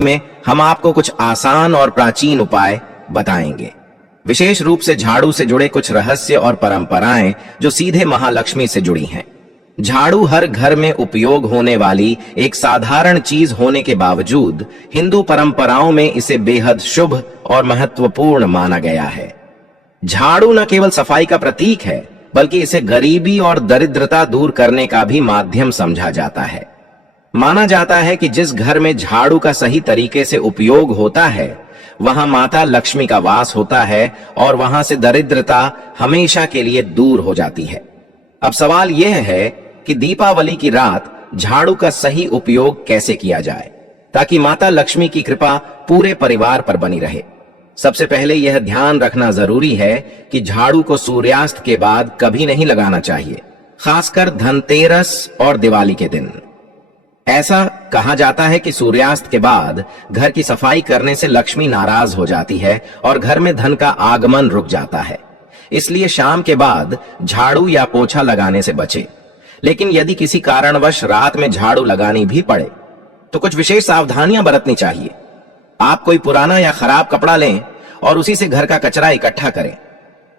में हम आपको कुछ आसान और प्राचीन उपाय बताएंगे। विशेष रूप से झाड़ू से जुड़े कुछ रहस्य और परंपराएं जो सीधे महालक्ष्मी से जुड़ी हैं। झाड़ू हर घर में उपयोग होने वाली एक साधारण चीज होने के बावजूद हिंदू परंपराओं में इसे बेहद शुभ और महत्वपूर्ण माना गया है। झाड़ू न केवल सफाई का प्रतीक है, बल्कि इसे गरीबी और दरिद्रता दूर करने का भी माध्यम समझा जाता है। माना जाता है कि जिस घर में झाड़ू का सही तरीके से उपयोग होता है, वहां माता लक्ष्मी का वास होता है और वहां से दरिद्रता हमेशा के लिए दूर हो जाती है। अब सवाल यह है कि दीपावली की रात झाड़ू का सही उपयोग कैसे किया जाए ताकि माता लक्ष्मी की कृपा पूरे परिवार पर बनी रहे। सबसे पहले यह ध्यान रखना जरूरी है कि झाड़ू को सूर्यास्त के बाद कभी नहीं लगाना चाहिए, खासकर धनतेरस और दिवाली के दिन। ऐसा कहा जाता है कि सूर्यास्त के बाद घर की सफाई करने से लक्ष्मी नाराज हो जाती है और घर में धन का आगमन रुक जाता है। इसलिए शाम के बाद झाड़ू या पोछा लगाने से बचे। लेकिन यदि किसी कारणवश रात में झाड़ू लगानी भी पड़े तो कुछ विशेष सावधानियां बरतनी चाहिए। आप कोई पुराना या खराब कपड़ा लें और उसी से घर का कचरा इकट्ठा करें।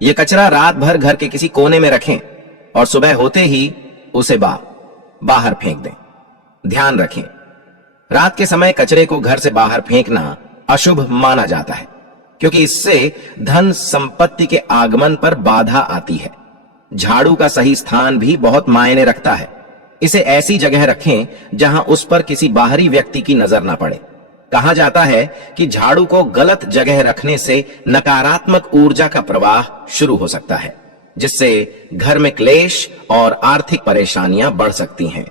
यह कचरा रात भर घर के किसी कोने में रखें और सुबह होते ही उसे बाहर फेंक दें। ध्यान रखें, रात के समय कचरे को घर से बाहर फेंकना अशुभ माना जाता है, क्योंकि इससे धन संपत्ति के आगमन पर बाधा आती है। झाड़ू का सही स्थान भी बहुत मायने रखता है। इसे ऐसी जगह रखें जहां उस पर किसी बाहरी व्यक्ति की नजर न पड़े। कहा जाता है कि झाड़ू को गलत जगह रखने से नकारात्मक ऊर्जा का प्रवाह शुरू हो सकता है, जिससे घर में क्लेश और आर्थिक परेशानियां बढ़ सकती हैं।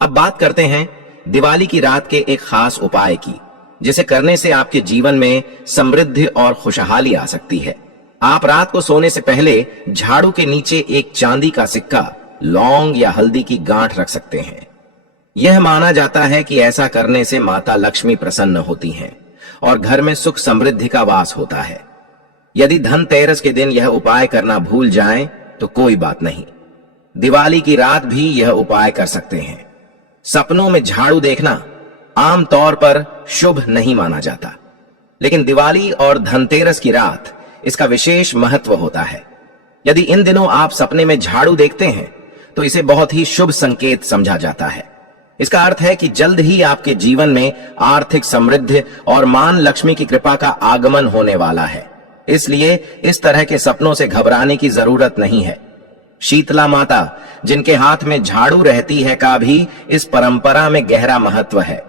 अब बात करते हैं दिवाली की रात के एक खास उपाय की, जिसे करने से आपके जीवन में समृद्धि और खुशहाली आ सकती है। आप रात को सोने से पहले झाड़ू के नीचे एक चांदी का सिक्का, लौंग या हल्दी की गांठ रख सकते हैं। यह माना जाता है कि ऐसा करने से माता लक्ष्मी प्रसन्न होती हैं और घर में सुख समृद्धि का वास होता है। यदि धनतेरस के दिन यह उपाय करना भूल जाएं तो कोई बात नहीं, दिवाली की रात भी यह उपाय कर सकते हैं। सपनों में झाड़ू देखना आमतौर पर शुभ नहीं माना जाता, लेकिन दिवाली और धनतेरस की रात इसका विशेष महत्व होता है। यदि इन दिनों आप सपने में झाड़ू देखते हैं तो इसे बहुत ही शुभ संकेत समझा जाता है। इसका अर्थ है कि जल्द ही आपके जीवन में आर्थिक समृद्धि और मां लक्ष्मी की कृपा का आगमन होने वाला है। इसलिए इस तरह के सपनों से घबराने की जरूरत नहीं है। शीतला माता, जिनके हाथ में झाड़ू रहती है, का भी इस परंपरा में गहरा महत्व है।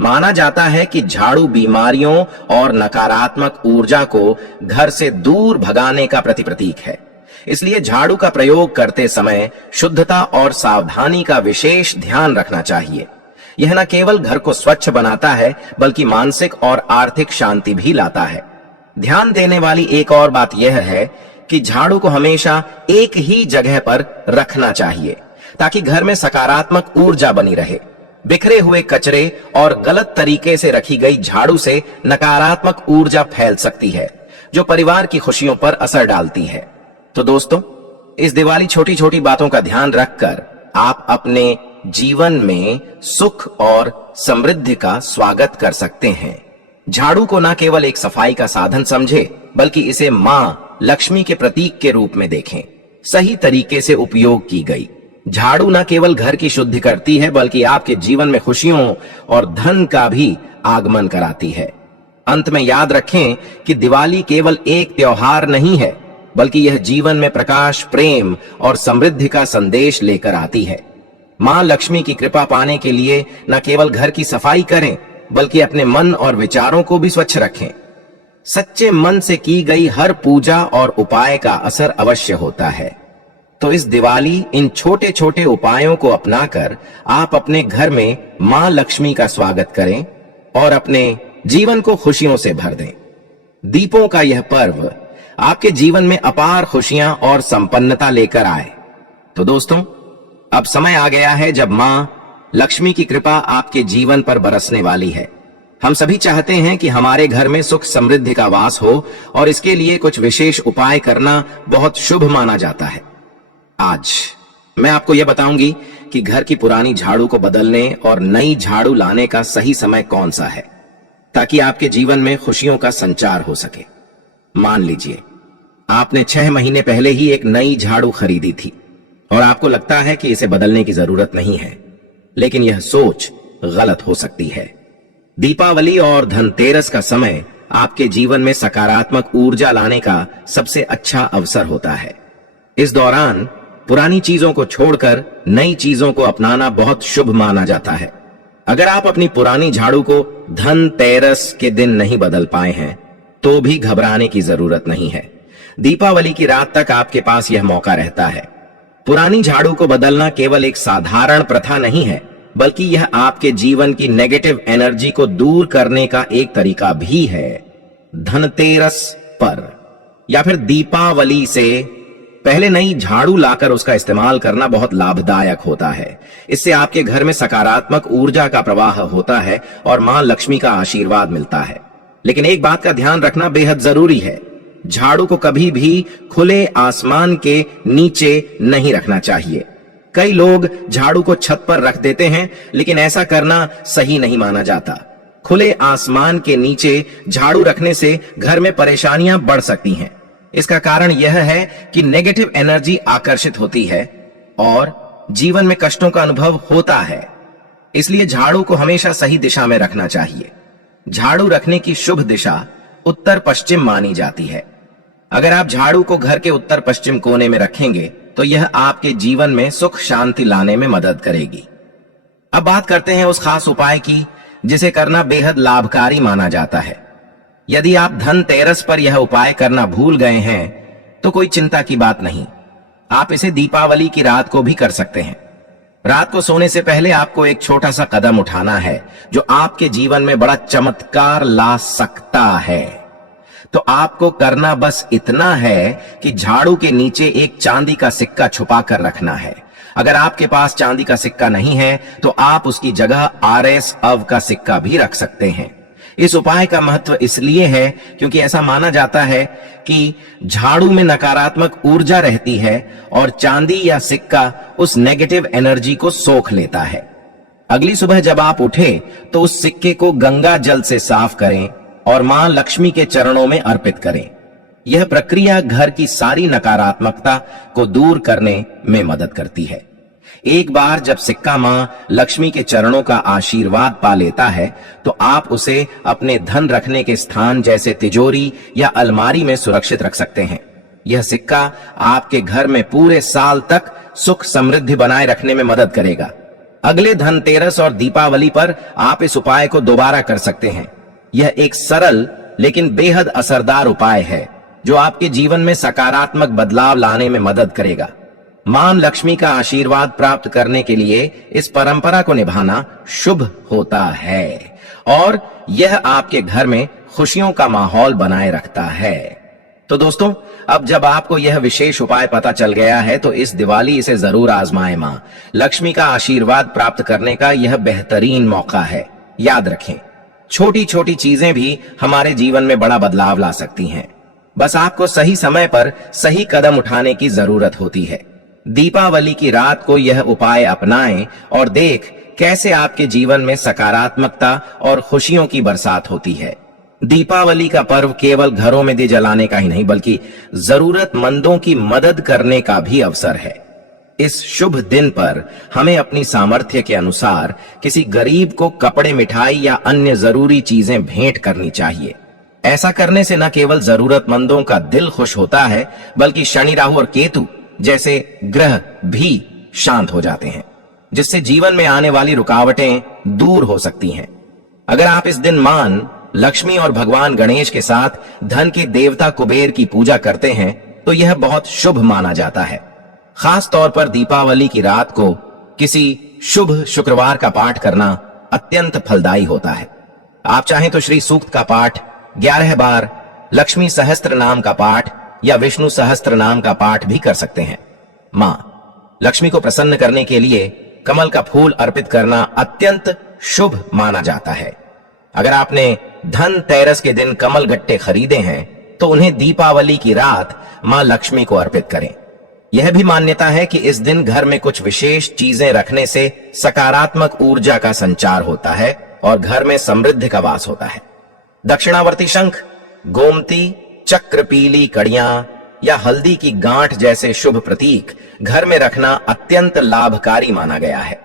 माना जाता है कि झाड़ू बीमारियों और नकारात्मक ऊर्जा को घर से दूर भगाने का प्रतीक है। इसलिए झाड़ू का प्रयोग करते समय शुद्धता और सावधानी का विशेष ध्यान रखना चाहिए। यह न केवल घर को स्वच्छ बनाता है, बल्कि मानसिक और आर्थिक शांति भी लाता है। ध्यान देने वाली एक और बात यह है कि झाड़ू को हमेशा एक ही जगह पर रखना चाहिए, ताकि घर में सकारात्मक ऊर्जा बनी रहे। बिखरे हुए कचरे और गलत तरीके से रखी गई झाड़ू से नकारात्मक ऊर्जा फैल सकती है, जो परिवार की खुशियों पर असर डालती है। तो दोस्तों, इस दिवाली छोटी छोटी बातों का ध्यान रखकर आप अपने जीवन में सुख और समृद्धि का स्वागत कर सकते हैं। झाड़ू को न केवल एक सफाई का साधन समझे, बल्कि इसे मां लक्ष्मी के प्रतीक के रूप में देखें। सही तरीके से उपयोग की गई झाड़ू न केवल घर की शुद्धि करती है, बल्कि आपके जीवन में खुशियों और धन का भी आगमन कराती है। अंत में याद रखें कि दिवाली केवल एक त्योहार नहीं है, बल्कि यह जीवन में प्रकाश, प्रेम और समृद्धि का संदेश लेकर आती है। मां लक्ष्मी की कृपा पाने के लिए न केवल घर की सफाई करें, बल्कि अपने मन और विचारों को भी स्वच्छ रखें। सच्चे मन से की गई हर पूजा और उपाय का असर अवश्य होता है। तो इस दिवाली इन छोटे छोटे उपायों को अपनाकर आप अपने घर में मां लक्ष्मी का स्वागत करें और अपने जीवन को खुशियों से भर दें। दीपों का यह पर्व आपके जीवन में अपार खुशियां और संपन्नता लेकर आए। तो दोस्तों, अब समय आ गया है जब मां लक्ष्मी की कृपा आपके जीवन पर बरसने वाली है। हम सभी चाहते हैं कि हमारे घर में सुख समृद्धि का वास हो, और इसके लिए कुछ विशेष उपाय करना बहुत शुभ माना जाता है। आज मैं आपको यह बताऊंगी कि घर की पुरानी झाड़ू को बदलने और नई झाड़ू लाने का सही समय कौन सा है। ताकि आपके जीवन में खुशियों का संचार हो सके। मान लीजिए आपने 6 महीने पहले ही एक नई झाड़ू खरीदी थी और आपको लगता है कि इसे बदलने की जरूरत नहीं है, लेकिन यह सोच गलत हो सकती है। दीपावली और धनतेरस का समय आपके जीवन में सकारात्मक ऊर्जा लाने का सबसे अच्छा अवसर होता है। इस दौरान पुरानी चीजों को छोड़कर नई चीजों को अपनाना बहुत शुभ माना जाता है। अगर आप अपनी पुरानी झाड़ू को धनतेरस के दिन नहीं बदल पाए हैं तो भी घबराने की जरूरत नहीं है। दीपावली की रात तक आपके पास यह मौका रहता है। पुरानी झाड़ू को बदलना केवल एक साधारण प्रथा नहीं है, बल्कि यह आपके जीवन की नेगेटिव एनर्जी को दूर करने का एक तरीका भी है। धनतेरस पर या फिर दीपावली से पहले नई झाड़ू लाकर उसका इस्तेमाल करना बहुत लाभदायक होता है। इससे आपके घर में सकारात्मक ऊर्जा का प्रवाह होता है और मां लक्ष्मी का आशीर्वाद मिलता है। लेकिन एक बात का ध्यान रखना बेहद जरूरी है, झाड़ू को कभी भी खुले आसमान के नीचे नहीं रखना चाहिए। कई लोग झाड़ू को छत पर रख देते हैं, लेकिन ऐसा करना सही नहीं माना जाता। खुले आसमान के नीचे झाड़ू रखने से घर में परेशानियां बढ़ सकती हैं। इसका कारण यह है कि नेगेटिव एनर्जी आकर्षित होती है और जीवन में कष्टों का अनुभव होता है। इसलिए झाड़ू को हमेशा सही दिशा में रखना चाहिए। झाड़ू रखने की शुभ दिशा उत्तर पश्चिम मानी जाती है। अगर आप झाड़ू को घर के उत्तर पश्चिम कोने में रखेंगे तो यह आपके जीवन में सुख शांति लाने में मदद करेगी। अब बात करते हैं उस खास उपाय की जिसे करना बेहद लाभकारी माना जाता है। यदि आप धनतेरस पर यह उपाय करना भूल गए हैं तो कोई चिंता की बात नहीं, आप इसे दीपावली की रात को भी कर सकते हैं। रात को सोने से पहले आपको एक छोटा सा कदम उठाना है जो आपके जीवन में बड़ा चमत्कार ला सकता है। तो आपको करना बस इतना है कि झाड़ू के नीचे एक चांदी का सिक्का छुपा कर रखना है। अगर आपके पास चांदी का सिक्का नहीं है तो आप उसकी जगह RS अव का सिक्का भी रख सकते हैं। इस उपाय का महत्व इसलिए है क्योंकि ऐसा माना जाता है कि झाड़ू में नकारात्मक ऊर्जा रहती है और चांदी या सिक्का उस नेगेटिव एनर्जी को सोख लेता है। अगली सुबह जब आप उठे तो उस सिक्के को गंगा जल से साफ करें और मां लक्ष्मी के चरणों में अर्पित करें। यह प्रक्रिया घर की सारी नकारात्मकता को दूर करने में मदद करती है। एक बार जब सिक्का मां लक्ष्मी के चरणों का आशीर्वाद पा लेता है तो आप उसे अपने धन रखने के स्थान जैसे तिजोरी या अलमारी में सुरक्षित रख सकते हैं। यह सिक्का आपके घर में पूरे साल तक सुख समृद्धि बनाए रखने में मदद करेगा। अगले धनतेरस और दीपावली पर आप इस उपाय को दोबारा कर सकते हैं। यह एक सरल लेकिन बेहद असरदार उपाय है जो आपके जीवन में सकारात्मक बदलाव लाने में मदद करेगा। मां लक्ष्मी का आशीर्वाद प्राप्त करने के लिए इस परंपरा को निभाना शुभ होता है और यह आपके घर में खुशियों का माहौल बनाए रखता है। तो दोस्तों, अब जब आपको यह विशेष उपाय पता चल गया है तो इस दिवाली इसे जरूर आजमाएं। मां लक्ष्मी का आशीर्वाद प्राप्त करने का यह बेहतरीन मौका है। याद रखें, छोटी छोटी चीजें भी हमारे जीवन में बड़ा बदलाव ला सकती हैं। बस आपको सही समय पर सही कदम उठाने की जरूरत होती है। दीपावली की रात को यह उपाय अपनाएं और देख कैसे आपके जीवन में सकारात्मकता और खुशियों की बरसात होती है। दीपावली का पर्व केवल घरों में दिए जलाने का ही नहीं बल्कि जरूरतमंदों की मदद करने का भी अवसर है। इस शुभ दिन पर हमें अपनी सामर्थ्य के अनुसार किसी गरीब को कपड़े, मिठाई या अन्य जरूरी चीजें भेंट करनी चाहिए। ऐसा करने से न केवल जरूरतमंदों का दिल खुश होता है बल्कि शनि, राहु और केतु जैसे ग्रह भी शांत हो जाते हैं, जिससे जीवन में आने वाली रुकावटें दूर हो सकती हैं। अगर आप इस दिन मां लक्ष्मी और भगवान गणेश के साथ धन के देवता कुबेर की पूजा करते हैं तो यह बहुत शुभ माना जाता है। खास तौर पर दीपावली की रात को किसी शुभ शुक्रवार का पाठ करना अत्यंत फलदायी होता है। आप चाहें तो श्री सूक्त का पाठ 11 बार, लक्ष्मी सहस्त्र नाम का पाठ या विष्णु सहस्त्र नाम का पाठ भी कर सकते हैं। मां लक्ष्मी को प्रसन्न करने के लिए कमल का फूल अर्पित करना अत्यंत शुभ माना जाता है। अगर आपने धनतेरस के दिन कमल गट्टे खरीदे हैं तो उन्हें दीपावली की रात मां लक्ष्मी को अर्पित करें। यह भी मान्यता है कि इस दिन घर में कुछ विशेष चीजें रखने से सकारात्मक ऊर्जा का संचार होता है और घर में समृद्धि का वास होता है। दक्षिणावर्ती शंख, गोमती, चक्र, पीली कड़ियां या हल्दी की गांठ जैसे शुभ प्रतीक घर में रखना अत्यंत लाभकारी माना गया है।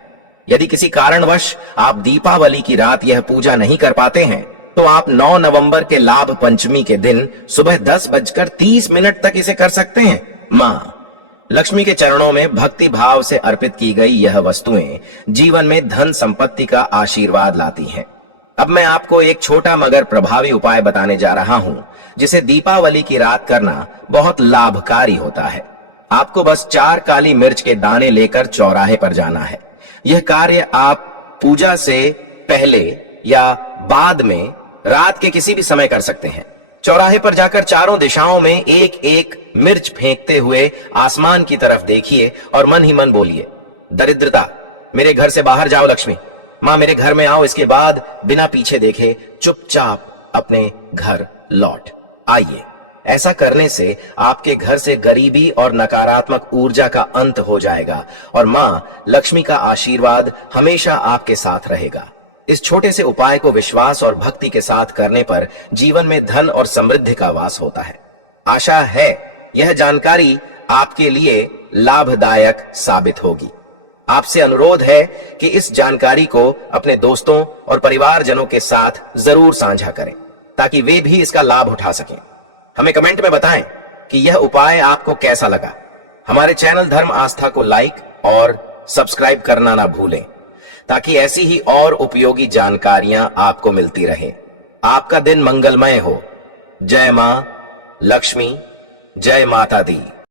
यदि किसी कारणवश आप दीपावली की रात यह पूजा नहीं कर पाते हैं तो आप 9 नवंबर के लाभ पंचमी के दिन सुबह 10:30 तक इसे कर सकते हैं। मां लक्ष्मी के चरणों में भक्ति भाव से अर्पित की गई यह वस्तुएं जीवन में धन संपत्ति का आशीर्वाद लाती हैं। अब मैं आपको एक छोटा मगर प्रभावी उपाय बताने जा रहा हूं जिसे दीपावली की रात करना बहुत लाभकारी होता है। आपको बस 4 काली मिर्च के दाने लेकर चौराहे पर जाना है। यह कार्य आप पूजा से पहले या बाद में रात के किसी भी समय कर सकते हैं। चौराहे पर जाकर चारों दिशाओं में एक एक मिर्च फेंकते हुए आसमान की तरफ देखिए और मन ही मन बोलिए, दरिद्रता मेरे घर से बाहर जाओ, लक्ष्मी मां मेरे घर में आओ। इसके बाद बिना पीछे देखे चुपचाप अपने घर लौट आइए। ऐसा करने से आपके घर से गरीबी और नकारात्मक ऊर्जा का अंत हो जाएगा और मां लक्ष्मी का आशीर्वाद हमेशा आपके साथ रहेगा। इस छोटे से उपाय को विश्वास और भक्ति के साथ करने पर जीवन में धन और समृद्धि का वास होता है। आशा है यह जानकारी आपके लिए लाभदायक साबित होगी। आपसे अनुरोध है कि इस जानकारी को अपने दोस्तों और परिवारजनों के साथ जरूर साझा करें ताकि वे भी इसका लाभ उठा सकें। हमें कमेंट में बताएं कि यह उपाय आपको कैसा लगा। हमारे चैनल धर्म आस्था को लाइक और सब्सक्राइब करना ना भूलें ताकि ऐसी ही और उपयोगी जानकारियां आपको मिलती रहे। आपका दिन मंगलमय हो। जय मां लक्ष्मी, जय माता दी।